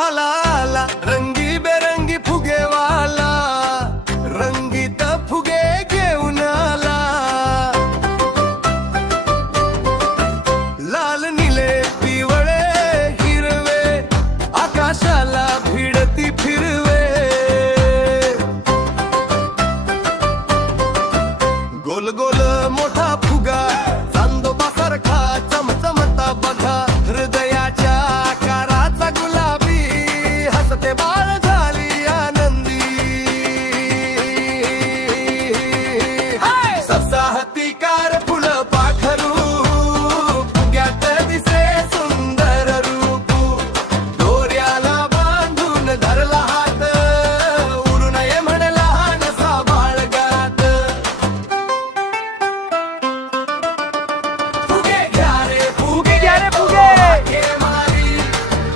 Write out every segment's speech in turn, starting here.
आला आला रंगी बेरंगी फुगेवाला, रंगीत फुगे घेऊन आला। लाल निळे पिवळे हिरवे आकाशाला भिडती फिरवे, गोल गोल मोठा फुगा चांदोबासारखा चमचमता बघा, हृदयाच्या आकाराचा गुलाबी हसते बाळ झाली आनंदी। ससा हत्तीकार फुलं पाखरू, फुग्यात दिसे सुंदर रूप, दोऱ्याला बांधून धरला हात, उरू नये म्हणे लहानसा बाळगात। फुगे घ्या रे फुगे घ्या रे फुगे, हे मारी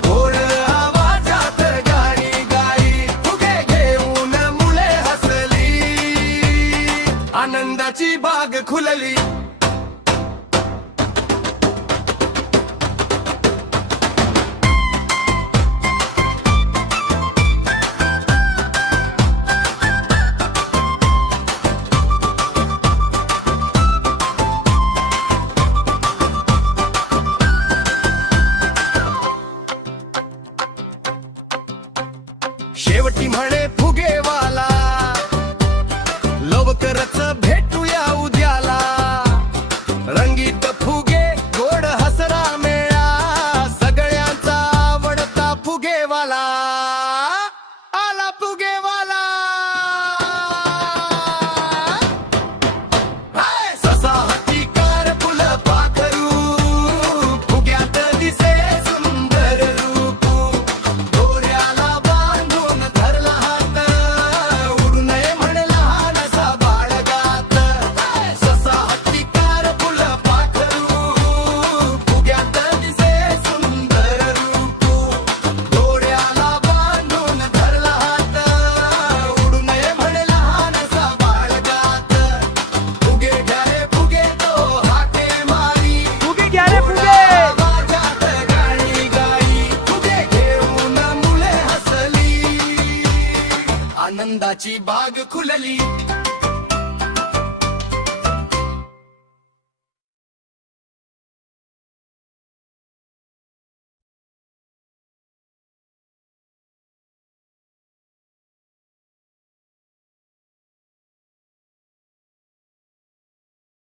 गोड आवाजात गाणी गाई, फुगे घेऊन मुले हसली, आनंदाची बाग खुलली। शेवटी म्हणे फुगेवाला, लवकरच भेटूया उद्याला, रंगीत फुगे गोड हसरा मेळा, सगळ्यांचा आवडता फुगेवाला आला फुगेवाला। ससा हत्तीकार फुलं पाखरू, फुग्यात दिसे सुंदर रूप, दोऱ्याला बांधून धरला हात, उडू नये म्हणे लहानसा बाळगात। ससा हत्तीकार फुलं पाखरू, फुग्यात दिसे सुंदर रूप, दोऱ्याला बांधून धरला हात, उडू नये म्हणे लहानसा बाळगात। फुगे घ्या रे फुगे तो हाके मारी, फुगे घ्या रे फुगे, आवाजात गाणी गाई, फुगे घेऊन मुले हसली, आनंदाची बाग खुलली।